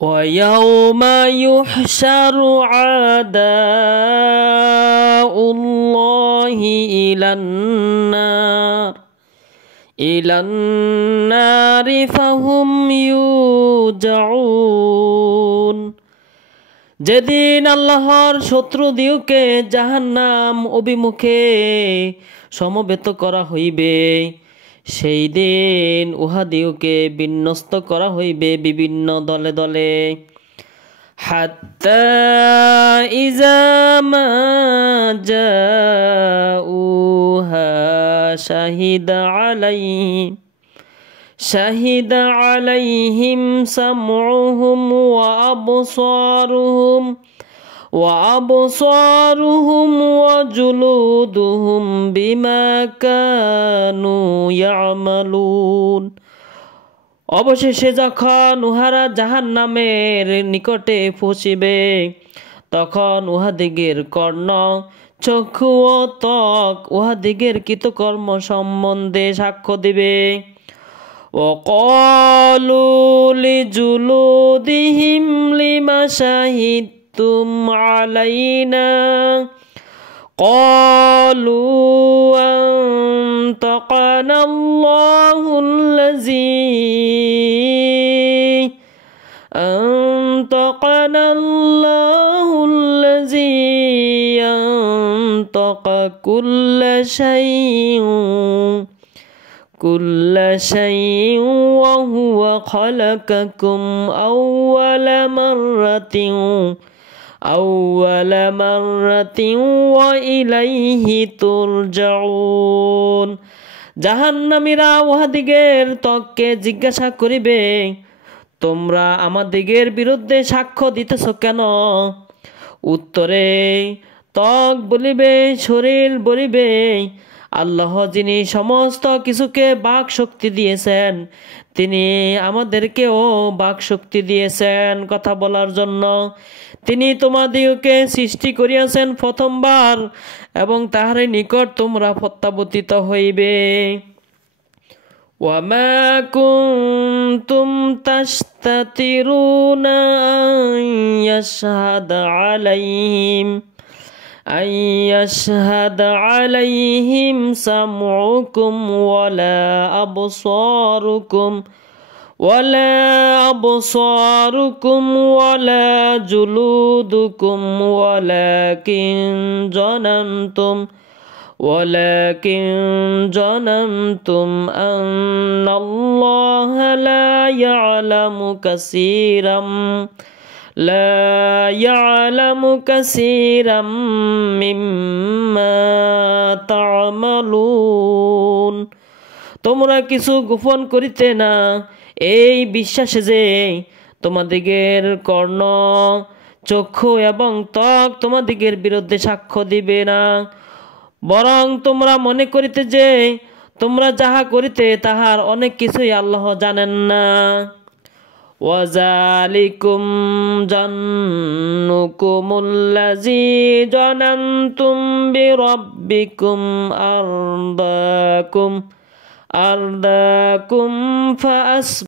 ويوم يحشر أعداء الله إلى النار فهم يوزعون যেদিন আল্লাহর শত্রুদিওকে জাহান্নাম অভিমুখে সমবেত করা হইবে, সেই দিন উহাদিওকে বিন্যস্ত করা হইবে বিভিন্ন দলে দলে। হাত্তা ইযা মা জাউহা শাহিদা আলাইহিম সামউহুম ওয়া আবসারুহুম ওয়া জুলুদুহুম বিমা কানু ইয়ামালুন। অবশেষে যখন উহারা জাহান্নামের নিকটে পৌঁছিবে, তখন উহাদিগের কর্ণ, চক্ষু ও ত্বক উহাদিগের কৃতকর্ম সম্বন্ধে সাক্ষ্য দিবে। وقالوا لجلودهم لما شهدتم علينا قالوا أنطقنا الله الذي أنطق كل شيء وهو خلقكم أول مرة وإليه ترجعون। জাহান্নামীরা উহাদিগের ত্বককে জিজ্ঞাসা করিবে, তোমরা আমাদিগের বিরুদ্ধে সাক্ষ্য দিতেছ কেন? উত্তরে ত্বক বলিবে, শরীর বলিবে, আল্লাহ যিনি সমস্ত কিছুকে বাক শক্তি দিয়েছেন, তিনি আমাদেরকেও বাক শক্তি দিয়েছেন কথা বলার জন্য। তিনি তোমাদিগকে সৃষ্টি করিয়াছেন প্রথমবার, এবং তাহার নিকট তোমরা প্রত্যাবর্তিত হইবে। وما كنتم تستترون أن يشهد عليهم سمعكم ولا أبصاركم ولا جلودكم ولكن ظننتم أن الله لا يعلم كثيرا مما تعملون। তোমরা কিছু গোপন করিতে না, এই বিশ্বাসে যে তোমাদিগের কর্ণ, চক্ষু এবং ত্বক তোমাদিগের বিরুদ্ধে সাক্ষ্য দিবে না, বরং তোমরা মনে করিতে যে তোমরা যাহা করিতে তাহার অনেক কিছুই আল্লাহ জানেন না। وذلكم ظنكم الذي ظننتم بربكم أرداكم